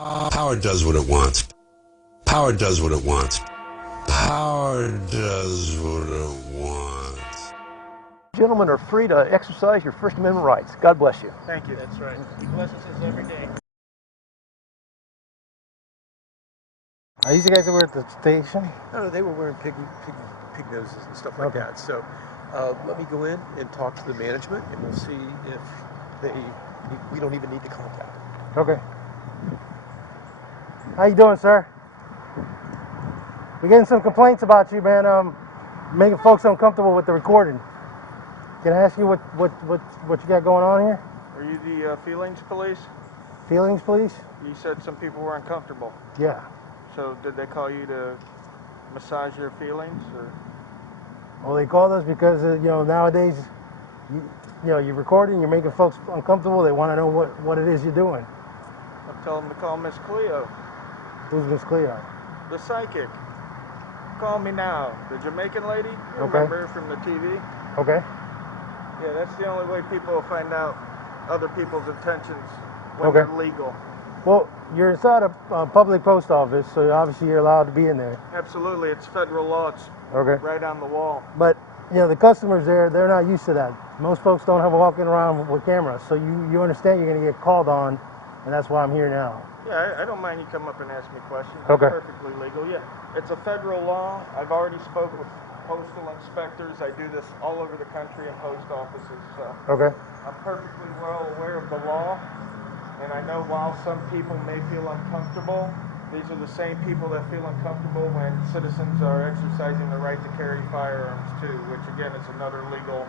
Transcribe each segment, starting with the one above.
Power does what it wants. Power does what it wants. Power does what it wants. Gentlemen are free to exercise your First Amendment rights. God bless you. Thank you. That's right. He blesses us every day. Are these the guys that were at the station? No, they were wearing pig noses and stuff like that. So let me go in and talk to the management, and we'll see if we don't even need to contact them. Okay. How you doing, sir? We're getting some complaints about you, man. Making folks uncomfortable with the recording. Can I ask you what you got going on here? Are you the feelings police? Feelings, please? You said some people were uncomfortable. Yeah. So did they call you to massage your feelings, or? Well, they called us because nowadays, you're recording, you're making folks uncomfortable. They want to know what it is you're doing. I'll tell them to call Miss Cleo. Who's Miss Cleo? The psychic. Call me now. The Jamaican lady. You Okay. remember her from the TV? Okay. Yeah, that's the only way people will find out other people's intentions when Okay. they're legal. Well, you're inside a public post office, so obviously you're allowed to be in there. Absolutely, it's federal law. It's Okay. right on the wall. But the customers there, they're not used to that. Most folks don't have walking around with cameras, so you understand you're going to get called on, and that's why I'm here now. Yeah, I don't mind you come up and ask me questions. Okay. It's perfectly legal. Yeah, it's a federal law. I've already spoke with postal inspectors. I do this all over the country in post offices. So Okay. I'm perfectly well aware of the law, and I know while some people may feel uncomfortable, these are the same people that feel uncomfortable when citizens are exercising the right to carry firearms too, which again is another legal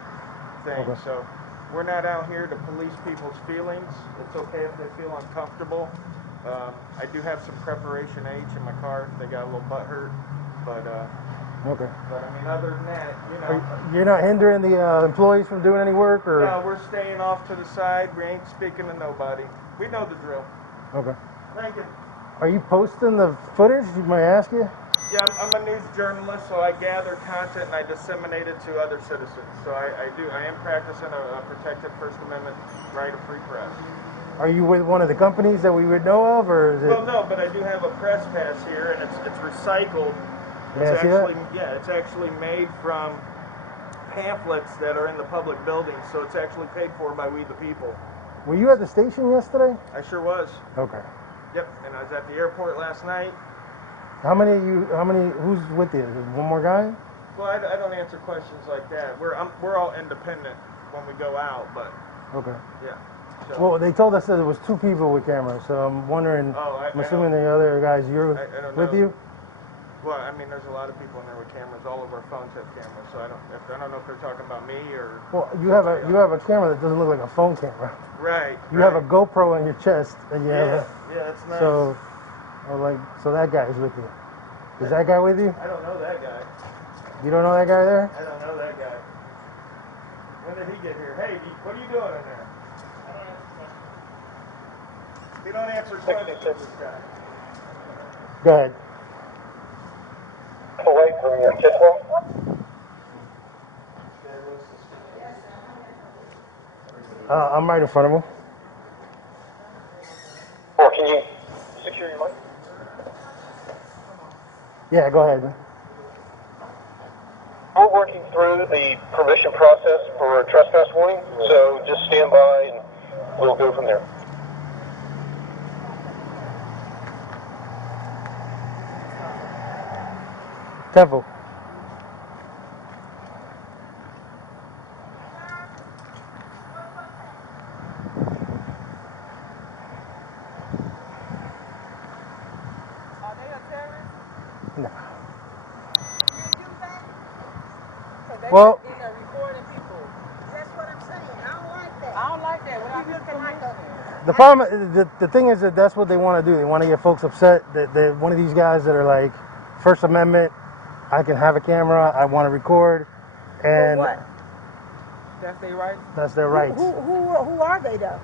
thing. Okay. So we're not out here to police people's feelings. It's okay if they feel uncomfortable. I do have some preparation H in my car if they got a little butt hurt, but Okay. I mean, other than that, You're not hindering the employees from doing any work, or? no, we're staying off to the side. We ain't speaking to nobody. We know the drill. Okay. Thank you. Are you posting the footage? May I ask you? Yeah, I'm a news journalist, so I gather content and I disseminate it to other citizens. So I am practicing a protected First Amendment right of free press. Are you with one of the companies that we would know of, or is it? Well, no, but I do have a press pass here, and it's recycled. Yeah, see that? It's actually made from pamphlets that are in the public buildings, so it's actually paid for by we the people. Were you at the station yesterday? I sure was. Okay. Yep, and I was at the airport last night. How many? Who's with you? Is it one more guy? Well, I don't answer questions like that. We're all independent when we go out, but Okay. yeah. So, Well, they told us that there was 2 people with cameras, so I'm wondering. I'm assuming the other guys you're I don't with know. you. Well, I mean, there's a lot of people in there with cameras. All of our phones have cameras, so I don't know if they're talking about me or. Well, you have a camera that doesn't look like a phone camera. Right. You have a GoPro on your chest, and you have Yeah, that's nice. so that guy is with you. Is that guy with you? I don't know that guy. You don't know that guy there? I don't know that guy. When did he get here? Hey, what are you doing in there? You don't answer questions, this guy. Go ahead. Away from your kitchen. I'm right in front of him. Or can you secure your mic? Yeah, go ahead. We're working through the permission process for a trespass warning, so just stand by and we'll go from there. Temple. Are they a terrorist? No. You do that? Because they Well- just in there recording people. That's what I'm saying. I don't like that. I don't like that. When I You hear looking like a The problem, the thing is that that's what they want to do. They want to get folks upset. That one of these guys that are like, First Amendment, I can have a camera, I want to record, and what? that's their right. that's their rights. Who are they though?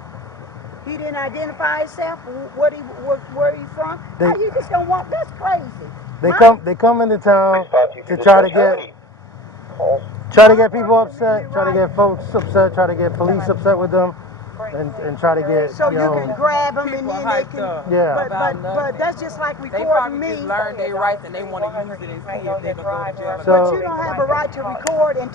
He didn't identify himself. Where he from? They- How you just don't want? That's crazy. They Huh? come into town to try to get people upset, try to get folks upset, try to get police upset with them. and try to get, So you can grab them and People then they hyped can. up Yeah. But that's just like They recording probably me. just learned their rights and they want to use it and see if they can go to jail. So- But you don't have a right to record and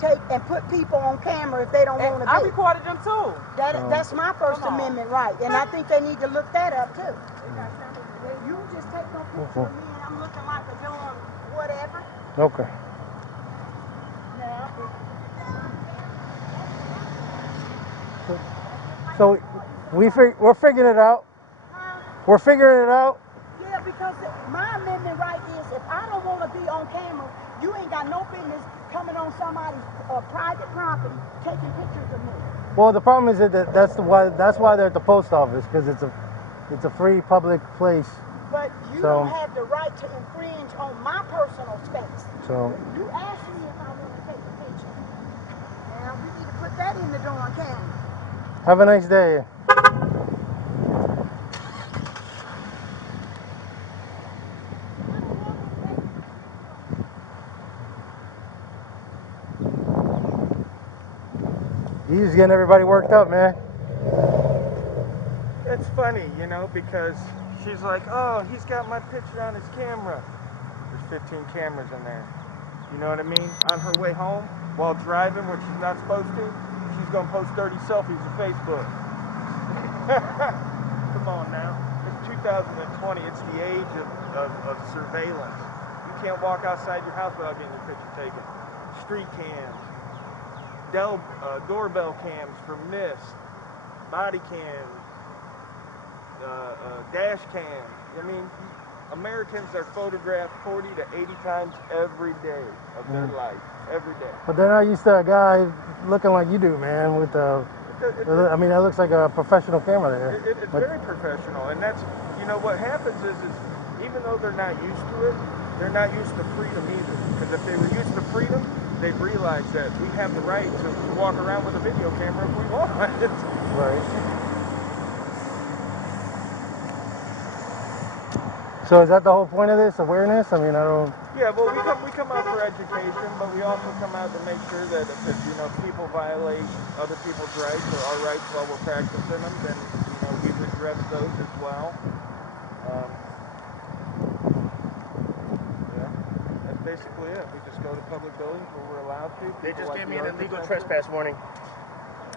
put people on camera if they don't want And to I be. recorded them too. That's my First Come on. Amendment right, and I think they need to look that up too. You just take no picture of me and I'm looking like a doing whatever. Okay. Now, So we're figuring it out. We're figuring it out. yeah, because my amendment right is if I don't want to be on camera, you ain't got no business coming on somebody's private property taking pictures of me. Well, the problem is that that's why they're at the post office, because it's a free public place. But you don't have the right to infringe on my personal space. So You asked me if I want to take a picture. Now we need to put that in the darn camera. have a nice day. You're just getting everybody worked up, man. It's funny, you know, because she's like, oh, he's got my picture on his camera. There's 15 cameras in there. You know what I mean? On her way home, while driving, which she's not supposed to, she's going to post 30 selfies to Facebook. Come on now. It's 2020. It's the age of surveillance. You can't walk outside your house without getting your picture taken. Street cams, doorbell cams for Mist, body cams, dash cams. I mean, Americans are photographed 40 to 80 times every day of their life. Every day. But they're not used to a guy looking like you do, man. With I mean, that looks like a professional camera there. It's very professional, and that's, you know, what happens is even though they're not used to it, they're not used to freedom either. Because if they were used to freedom, they'd realize that we have the right to walk around with a video camera if we want. Right. So is that the whole point of this, awareness? I mean, I don't. Yeah, well, we come out for education, but we also come out to make sure that if you know people violate other people's rights or our rights while we're practicing them, then you know we've addressed those as well. Yeah, that's basically it. We just go to public buildings where we're allowed to. They just People gave like me the an illegal architecture. trespass warning.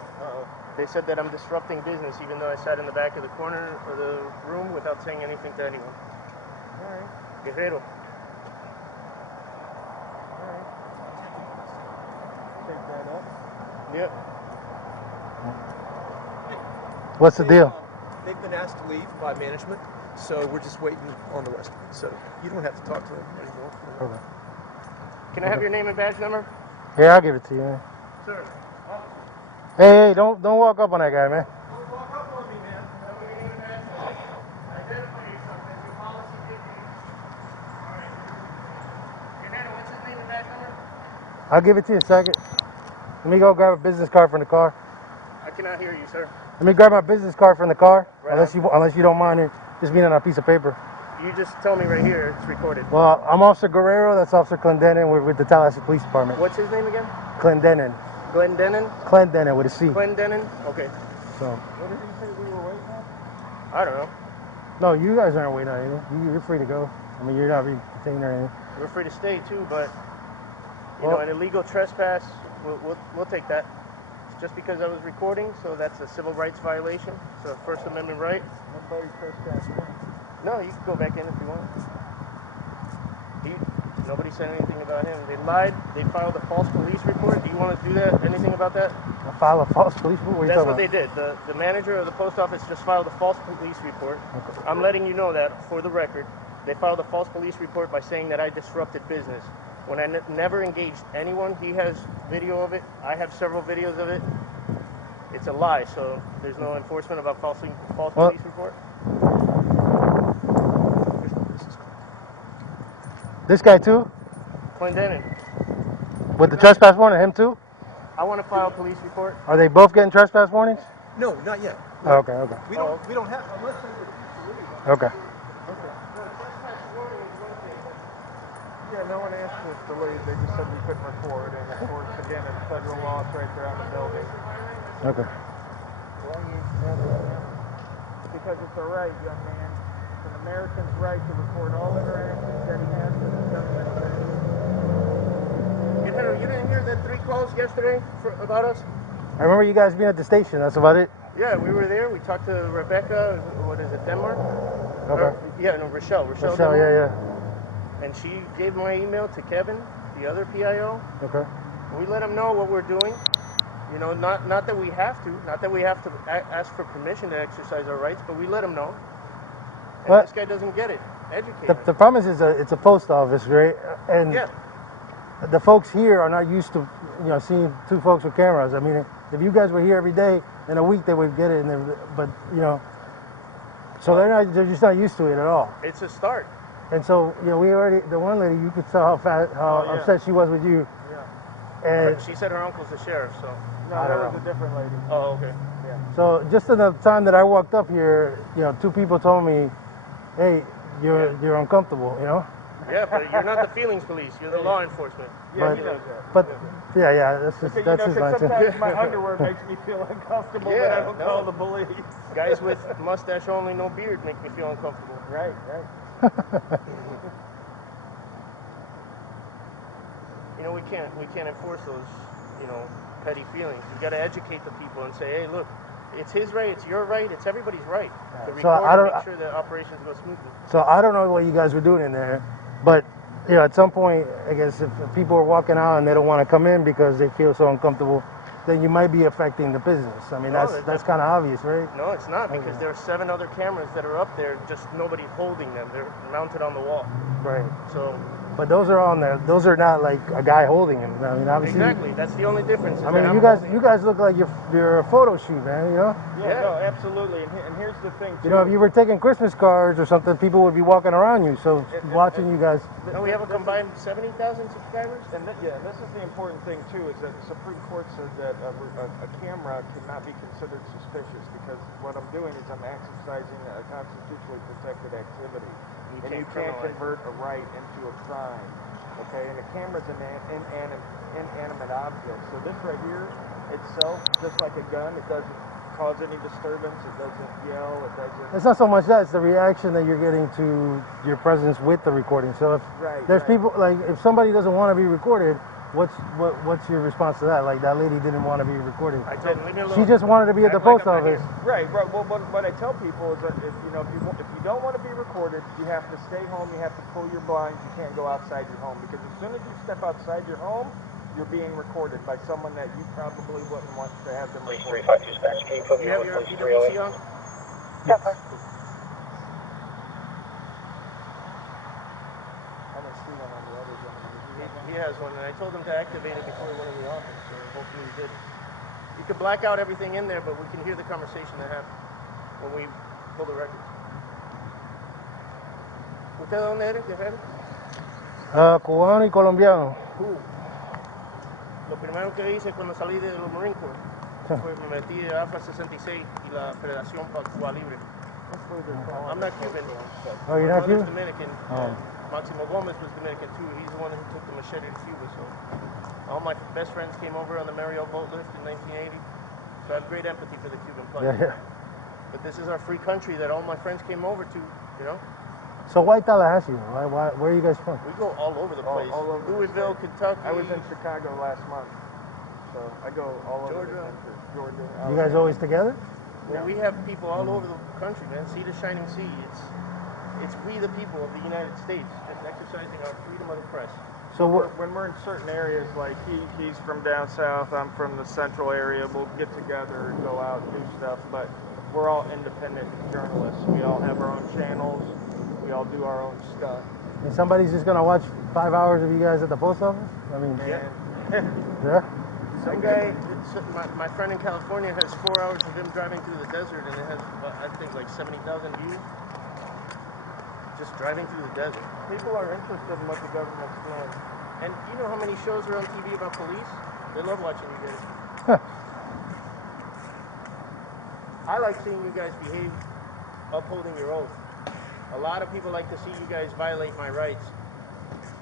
Uh-oh. They said that I'm disrupting business, even though I sat in the back of the corner of the room without saying anything to anyone. All right. Guerrero. Take that up. Yep. What's the deal? They've been asked to leave by management, so we're just waiting on the rest of it. So you don't have to talk to them anymore. Okay. Can I have your name and badge number? Yeah, I'll give it to you, man. Sir. Hey, don't walk up on that guy, man. Don't walk up on me, man. Tell me your name and badge number. Identify yourself. That's your policy dictates. All right. Guerrero, what's his name and badge number? I'll give it to you in a second. Let me go grab a business card from the car. I cannot hear you, sir. Let me grab my business card from the car, Right unless you don't mind it just being on a piece of paper. You just tell me right here. It's recorded. Well, I'm Officer Guerrero. That's Officer Clendenin. We're with the Tallahassee Police Department. What's his name again? Clendenin. Glendenin? Clendenin with a C. Glendenin? Okay. So, What did he say we were waiting on? I don't know. no, you guys aren't waiting on anything. You're free to go. I mean, you're not being detained or anything. We're free to stay too, but you Well- know, an illegal trespass, we'll take that. Just because I was recording, so that's a civil rights violation. It's a First Amendment right. Nobody trespassed me. No, you can go back in if you want. Nobody said anything about him. They lied. They filed a false police report. Do you want to do that? Anything about that? I file a false police report? What are you That's talking what they about? did. The manager of the post office just filed a false police report. Okay. I'm letting you know that for the record. They filed a false police report by saying that I disrupted business. When I never engaged anyone, he has video of it. I have several videos of it. It's a lie, so there's no enforcement about false police report. This guy too? Clendenin, With the trespass warning, him too? I want to file a police report. Are they both getting trespass warnings? No, not yet. Oh, okay. We don't have unless they refuse to leave. Okay. Yeah, no one asked us to leave. They just said we couldn't record, and of course, again, it's federal law. It's right there on the building. Okay. Why you Because it's a right, young man. It's an American's right to record all interactions that he has with his government officials. You didn't hear the 3 calls yesterday about us? I remember you guys being at the station. That's about it. Yeah, we were there. We talked to Rebecca. What is it, Denmark? Okay. Rochelle. Rochelle, Denmark. yeah. And she gave my email to Kevin, the other PIO. Okay. We let him know what we're doing. You know, not that we have to, ask for permission to exercise our rights, but we let him know. And But this guy doesn't get it. Educate him. the problem is it's a post office, right? And Yeah. the folks here are not used to, seeing 2 folks with cameras. I mean, if you guys were here every day in a week, they would get it. But so they're just not used to it at all. It's a start. And so, the one lady, you could tell how upset she was with you. Yeah. And She said her uncle's the sheriff, so. No, I that don't was know. a different lady. Oh, okay. Yeah. so just in the time that I walked up here, 2 people told me, hey, you're uncomfortable, Yeah, but you're not the feelings police. You're the law enforcement. Yeah, But- he knows that. But yeah, that's just, Because, that's his mindset. sometimes my underwear makes me feel uncomfortable, but I Yeah, don't no. call the police. Guys with mustache only, no beard, make me feel uncomfortable. Right. We can't enforce those, petty feelings. You got to educate the people and say, hey, look, it's his right, it's your right, it's everybody's right to So record I and don't- make sure that operations go smoothly. So I don't know what you guys were doing in there, but at some point, I guess if people are walking out and they don't want to come in because they feel so uncomfortable, then you might be affecting the business. I mean, No, that's kind of obvious, right? No, it's not, because there are 7 other cameras that are up there, just nobody holding them. They're mounted on the wall. Right. So, But those are on there. Those are not like a guy holding him. I mean, obviously. exactly, that's the only difference. I mean, you guys look like you're a photo shoot, man. Yeah, no, absolutely. And here's the thing, too. If you were taking Christmas cards or something, people would be walking around you. So watching you guys. No, we have a combined 70,000 subscribers. And this is the important thing, too, is that the Supreme Court said that a camera cannot be considered suspicious, because what I'm doing is I'm exercising a constitutionally protected activity. And you can't convert a right into a crime. Okay? And a camera's an inanimate object. So this right here itself, just like a gun, it doesn't cause any disturbance, it doesn't yell, it doesn't... It's not so much that, it's the reaction that you're getting to your presence with the recording. So if there's people, like if somebody doesn't want to be recorded, what's your response to that? Like that lady didn't want to be recorded. I told him, leave me alone. She just wanted to be at the post office. Right. Well, what I tell people is that if you don't want to be recorded, you have to stay home. You have to pull your blinds. You can't go outside your home, because as soon as you step outside your home, you're being recorded by someone that you probably wouldn't want to have them recorded. 352 Spanish, can you put me You on have with your police 308? PWC on? Yes. I don't see one on the other gentleman. Does he have one? He has one, and I told him to activate it before he went in the office, so hopefully he did. You could black out everything in there, but we can hear the conversation that happened when we pull the records. ¿Usted de dónde eres, guerrero? Cubano y colombiano. Lo primero que hice cuando salí de los Marine Corps fue me metí a AFA 66 y la Federación para Cuba Libre. I'm not Cuban. Oh, you're My not mother's Cuban? Dominican. Oh. Maximo Gomez was Dominican too. He's the one who took the machete to Cuba. So all my best friends came over on the Mariel boat lift in 1980. So I have great empathy for the Cuban plight. Yeah. But this is our free country that all my friends came over to, So why Tallahassee? Where are you guys from? We go all over the place. All over the Louisville, state. Kentucky. I was in Chicago last month, so I go all over the Georgia. country. Georgia. You guys always together? Well, we have people all over the country, man. See the shining sea. It's we the people of the United States, just exercising our freedom of the press. So When we're in certain areas, like he's from down south, I'm from the central area, we'll get together and go out and do stuff, but we're all independent journalists. We all have our own channels. We all do our own stuff. And somebody's just gonna watch 5 hours of you guys at the post office? I mean, yeah. Some guy, my friend in California has 4 hours of him driving through the desert, and it has, I think, like 70,000 views. Just driving through the desert. People are interested in what the government's doing. And you know how many shows are on TV about police? They love watching you guys. I like seeing you guys behave, upholding your oath. A lot of people like to see you guys violate my rights.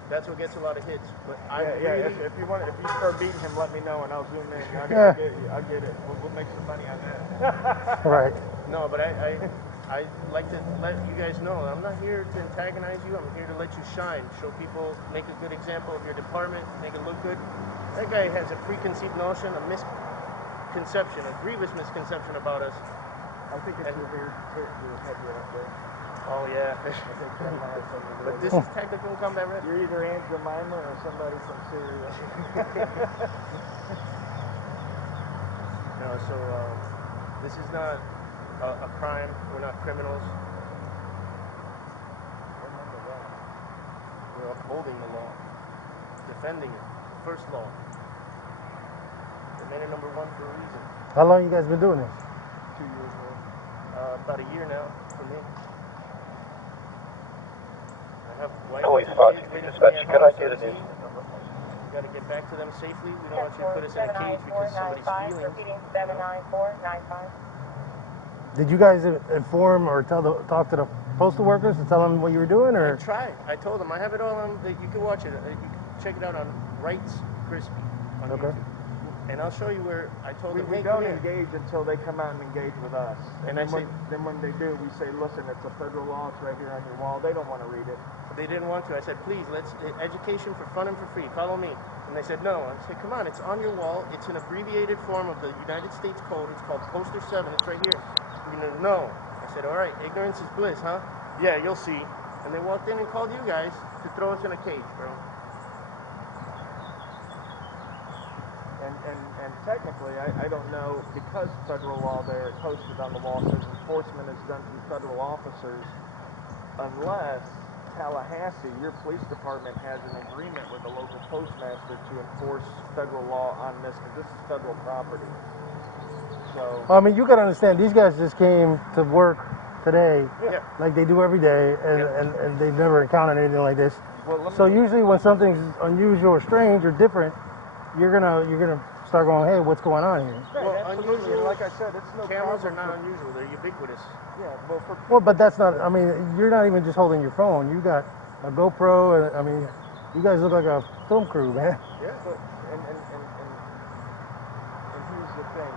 That's what gets a lot of hits. But If you start beating him, let me know and I'll zoom in. I'll get it. We'll make some money on that. Right. No, but I like to let you guys know I'm not here to antagonize you. I'm here to let you shine, show people, make a good example of your department, make it look good. That guy has a preconceived notion, a misconception, a grievous misconception about us. I think it's your headgear up there. Oh yeah. But this is technical combat ready. You're either Aunt Jemima or somebody from Syria. No, so this is not a crime. We're not criminals. We're upholding the law, defending it. The first law. They made it number one for a reason. How long you guys been doing this? 2 years ago. About a year now for me. I have wife Police and Fox, kids waiting for dispatch, me at could home, I so get to it see. in? You got to get back to them safely. We don't want you to put us in a cage because somebody's feelings. Did you guys inform or talk to the postal workers to tell them what you were doing, or? I tried. I told them I have it all on. You can watch it. You can check it out on Rights Crispy on YouTube. And I'll show you where I told them. We don't engage until they come out and engage with us. And then when they do, we say, listen, it's a federal law. It's right here on your wall. They don't want to read it. They didn't want to. I said, please, let's education for fun and for free. Follow me. And they said, no. I said, come on, it's on your wall. It's an abbreviated form of the United States Code. It's called Poster 7. It's right here. You know, no. I said, all right, ignorance is bliss, huh? Yeah, you'll see. And they walked in and called you guys to throw us in a cage, bro. And technically, I don't know, because federal law there posted on the wall says enforcement is done through federal officers, unless Tallahassee, your police department, has an agreement with the local postmaster to enforce federal law on this, because this is federal property. So, Well, I mean, you got to understand, these guys just came to work today, like they do every day, and they've never encountered anything like this. well, So usually when something's unusual or strange or different, you're gonna start going, hey, what's going on here? right, Well, absolutely. unusual And like I said, it's no cameras problem are not for- unusual. They're ubiquitous. Yeah, well, for Well, but that's not. I mean, you're not even just holding your phone. You got a GoPro. And, I mean, you guys look like a film crew, man. Yeah. But, and here's the thing.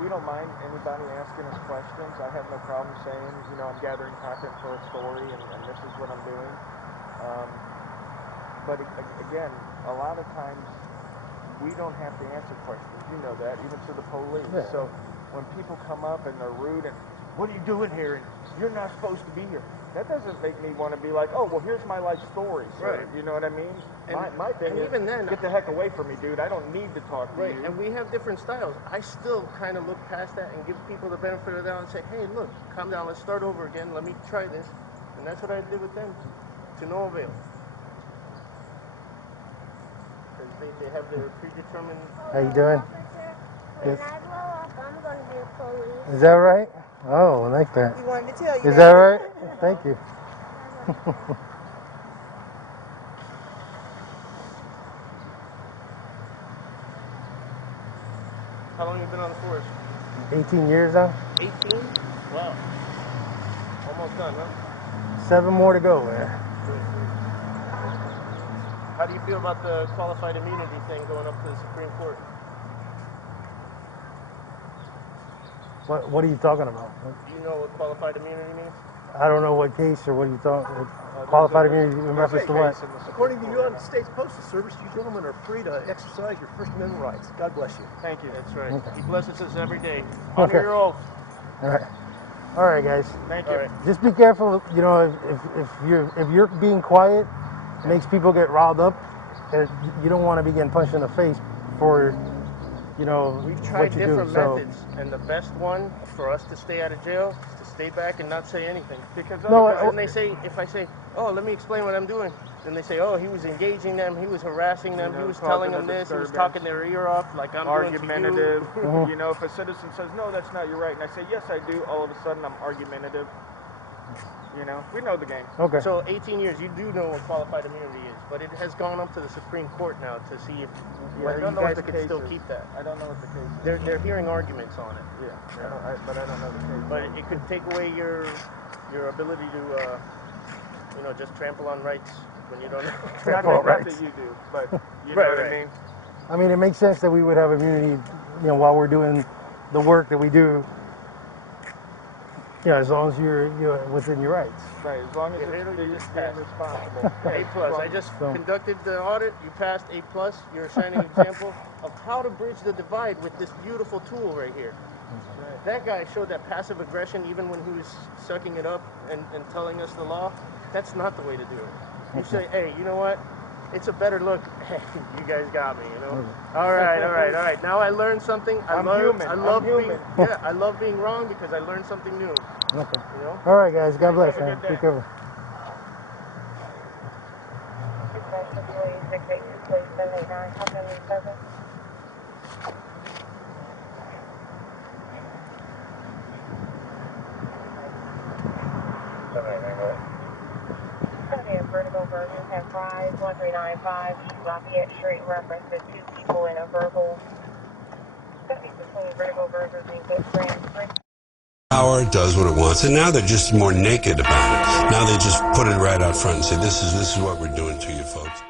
We don't mind anybody asking us questions. I have no problem saying, I'm gathering content for a story, and this is what I'm doing. But again, a lot of times we don't have to answer questions. You know that, even to the police. Yeah. So when people come up and they're rude and, what are you doing here? And you're not supposed to be here. That doesn't make me want to be like, oh, well, here's my life story, sir. Right. You know what I mean? And- my thing and is, even then- get the heck away from me, dude. I don't need to talk to Right, you. and we have different styles. I still kind of look past that and give people the benefit of the doubt and say, hey, look, calm down, let's start over again, let me try this. And that's what I did with them, to no avail. Because they have their predetermined... How you doing? When I grow up, I'm going to be a police. Is that right? Oh, I like that. We wanted to tell you Is that right? Thank you. How long have you been on the force? 18 years now. 18? Wow. Almost done, huh? 7 more to go, man. How do you feel about the qualified immunity thing going up to the Supreme Court? What are you talking about? Do you know what qualified immunity means? I don't know what case or what you talking. Qualified immunity in There's a reference to what? case in the Supreme According to the Court. United States Postal Service, you gentlemen are free to exercise your First Amendment rights. God bless you. Thank you. That's right. Okay. He blesses us every day. Honor Okay. your oath. All right, guys. Thank All you. right. Just be careful. You know, if you're being quiet, makes people get riled up. You don't want to be getting punched in the face for, We've what tried you different do. So, methods, and the best one for us to stay out of jail is to stay back and not say anything. Because No, otherwise- When they say, if I say, oh, let me explain what I'm doing, then they say, oh, he was engaging them, he was harassing them, he was telling them this, he was talking their ear off like I'm argumentative. doing to you. If a citizen says, no, that's not, you're right, and I say, yes, I do, all of a sudden I'm argumentative. We know the game. okay. So 18 years, you do know what qualified immunity is, but it has gone up to the Supreme Court now to see if I whether don't you know what guys the could case still is. keep that. I don't know what the case is. They're hearing arguments on it. Yeah, but I don't know the case. But it could take away your ability to, just trample on rights when you don't know. Not Well, that, right. not that you do, but you Right, know what right. I mean? I mean, it makes sense that we would have immunity, you know, while we're doing the work that we do. You know, as long as you're within your rights. Right, as long as Yeah, it's you being just passed. responsible. A plus. I just So- conducted the audit. You passed A plus. You're a shining example of how to bridge the divide with this beautiful tool right here. Right. That guy showed that passive aggression even when he was sucking it up and telling us the law. That's not the way to do it. You say, hey, you know what? It's a better look. Hey, you guys got me, you know? All right. Now I learned something. I'm human. I love I'm human. I love being wrong because I learned something new. Okay. You know? All right, guys. God bless, Have a man. good day. Be careful. Vertigo version 10-5, 1395, East Lafayette Street, reference to 2 people in a verbal study between Vertigo Burgers and Good Friends. Power does what it wants, and now they're just more naked about it. Now they just put it right out front and say, this is what we're doing to you folks.